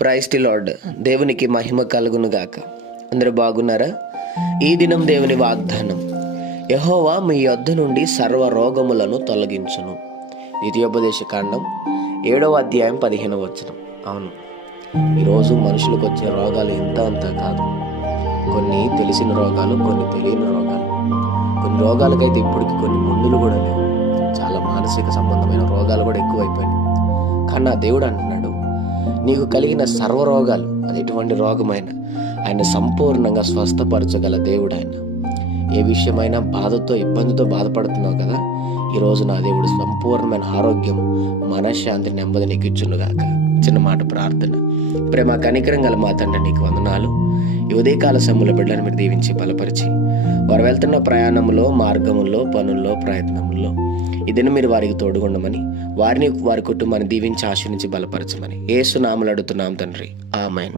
Praise the lord. దేవునికి మహిమ కలుగును గాక. అందరూ బాగున్నారా? ఈ దినం దేవుని వాగ్దానం, యెహోవా మీ యొద్ద నుండి సర్వ రోగములను తొలగించును. ద్వితీయోపదేశ కాండం 7వ అధ్యాయం 15వ వచనం. అవును, ఈరోజు మనుషులకు వచ్చే రోగాలు ఇంత అంతా కాదు. కొన్ని తెలిసిన రోగాలు, కొన్ని తెలియని రోగాలు. కొన్ని రోగాలకైతే ఇప్పటికి కొన్ని మందులు కూడా లేవు. చాలా మానసిక సంబంధమైన రోగాలు కూడా ఎక్కువైపోయినాయి. కానీ నా దేవుడు అంటున్నాడు, నీకు కలిగిన సర్వ రోగాలు, అది ఎటువంటి రోగమైనా ఆయన సంపూర్ణంగా స్వస్థపరచగల దేవుడు ఆయన. ఏ విషయమైనా బాధతో, ఇబ్బందితో బాధపడుతున్నావు కదా, ఈరోజు నా దేవుడు సంపూర్ణమైన ఆరోగ్యం, మనశ్శాంతి, నెమ్మది నీకు ఇచ్చునుగాక. చిన్న మాట ప్రార్థన. ప్రేమ కనికరం గల మా తండ్రి, నీకు వందనాలు. ఈ ఉదయకాల సమయంలో బిడ్డలను మీరు దీవించి బలపరిచి, వారు వెళ్తున్న ప్రయాణంలో, మార్గముల్లో, పనుల్లో, ప్రయత్నంలో ఈ దినం మీరు వారికి తోడుగుండమని, వారిని, వారి కుటుంబాన్ని దీవించి ఆశీర్వదించి బలపరచమని యేసు నామములో అడుగుతున్నాం తండ్రి. ఆమేన్.